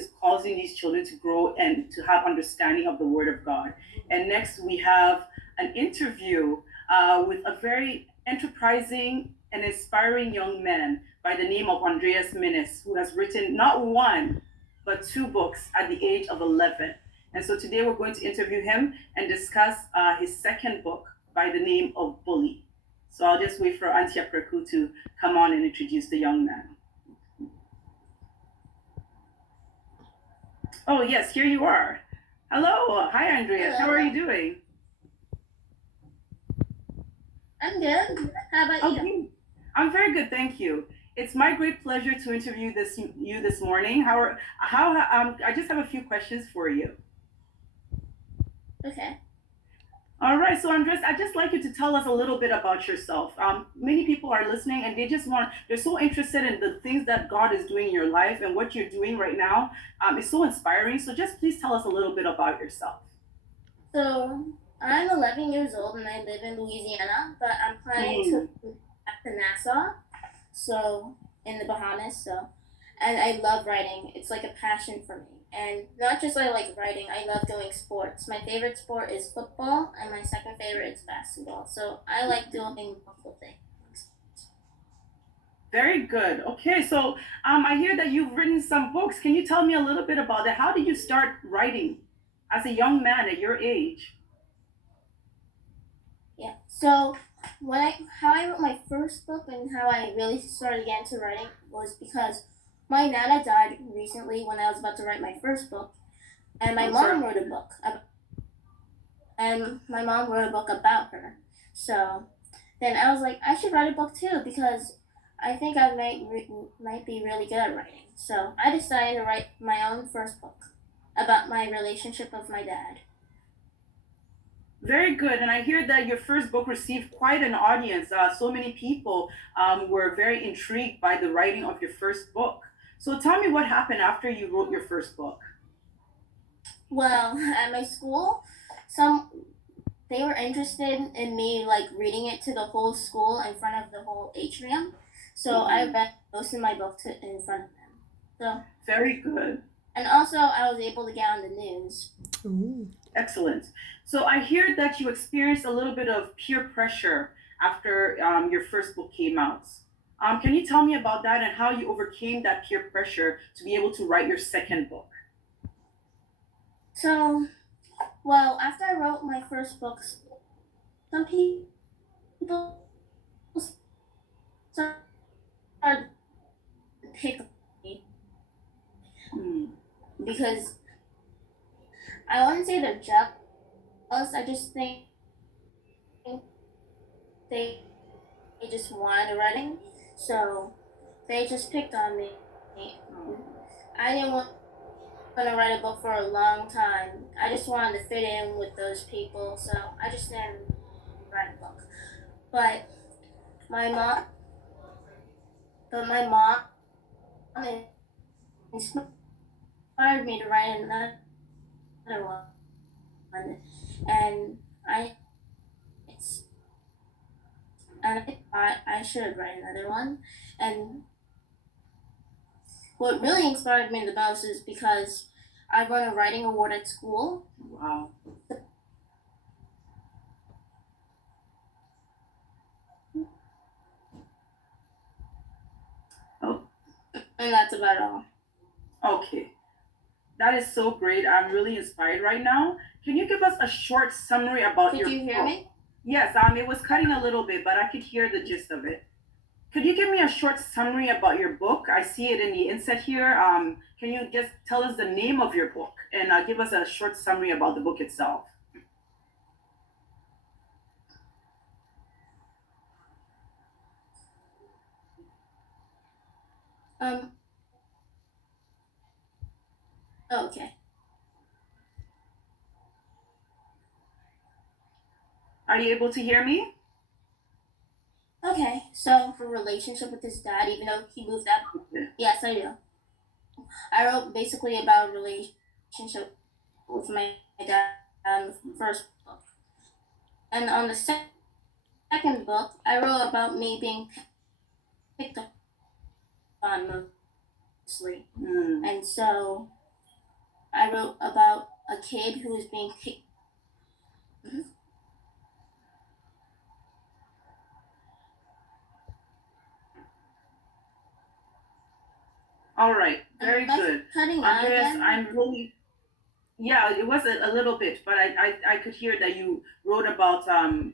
is causing these children to grow and to have understanding of the Word of God. And next, we have an interview with a very enterprising and inspiring young man by the name of Andreas Minnis, who has written not one, but two books at the age of 11. And so today we're going to interview him and discuss his second book by the name of Bully. So I'll just wait for Auntie Preku to come on and introduce the young man. Oh, yes, here you are. Hello. Hi, Andreas. Hello. How are you doing? I'm good. How about you? I'm very good, thank you. It's my great pleasure to interview you this morning. I just have a few questions for you. Okay. All right, so Andres, I'd just like you to tell us a little bit about yourself. Many people are listening and they're so interested in the things that God is doing in your life and what you're doing right now. It's so inspiring. So just please tell us a little bit about yourself. So I'm 11 years old and I live in Louisiana, but I'm planning to move back to Nassau, so in the Bahamas. And I love writing. It's like a passion for me. And not just I like writing, I love doing sports. My favorite sport is football, and my second favorite is basketball. So I like doing multiple things. Very good. Okay, so I hear that you've written some books. Can you tell me a little bit about that? How did you start writing as a young man at your age? Yeah. So how I wrote my first book and how I really started getting into writing was because my nana died recently when I was about to write my first book, and my mom wrote a book, about her. So then I was like, I should write a book too because I think I might be really good at writing. So I decided to write my own first book about my relationship with my dad. Very good. And I hear that your first book received quite an audience. So many people were very intrigued by the writing of your first book. So tell me what happened after you wrote your first book. Well, at my school, some they were interested in me like reading it to the whole school in front of the whole atrium. So I read most of my book in front of them. So very good. And also, I was able to get on the news. Ooh. Excellent. So I hear that you experienced a little bit of peer pressure after your first book came out. Can you tell me about that and how you overcame that peer pressure to be able to write your second book? So, well, after I wrote my first books, some people started to pick me because I wouldn't say they're jealous. I just think they just wanted writing, so they just picked on me. I didn't want to write a book for a long time. I just wanted to fit in with those people, so I just didn't write a book. But my mom inspired me to write another one, and I should write another one. And what really inspired me the most is because I won a writing award at school. Wow. Oh. And that's about all. Okay. That is so great. I'm really inspired right now. Can you give us a short summary about your book? Could you hear me? Yes, it was cutting a little bit, but I could hear the gist of it. Could you give me a short summary about your book? I see it in the inset here. Can you just tell us the name of your book and give us a short summary about the book itself? Okay. Are you able to hear me? Okay, so for relationship with his dad, even though he moved out, yes, I do. I wrote basically about a relationship with my dad in the first book. And on the second book, I wrote about me being picked on mostly. And so I wrote about a kid who was being kicked. All right, very Am I good. cutting out Andreas, again? I'm really, yeah, it was a little bit, but I could hear that you wrote about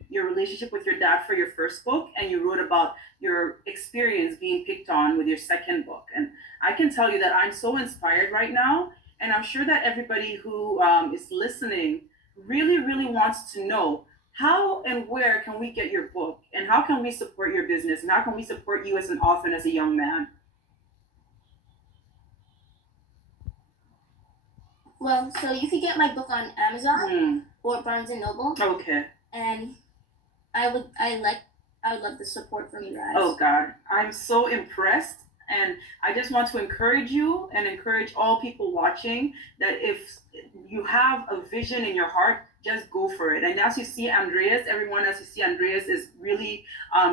your relationship with your dad for your first book, and you wrote about your experience being picked on with your second book. And I can tell you that I'm so inspired right now, and I'm sure that everybody who is listening really, really wants to know how and where can we get your book, and how can we support your business, and how can we support you as an author and as a young man. Well, so you could get my book on Amazon Hmm. or Barnes and Noble, Okay. and I would love the support from you guys. Oh God, I'm so impressed. And I just want to encourage you and encourage all people watching that if you have a vision in your heart, just go for it. And as you see Andreas, everyone, as you see Andreas is really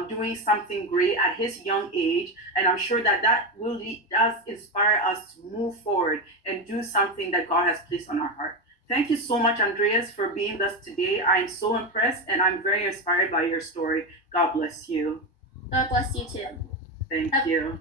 doing something great at his young age. And I'm sure that that really does inspire us to move forward and do something that God has placed on our heart. Thank you so much, Andreas, for being with us today. I'm so impressed and I'm very inspired by your story. God bless you. God bless you too. Thank you.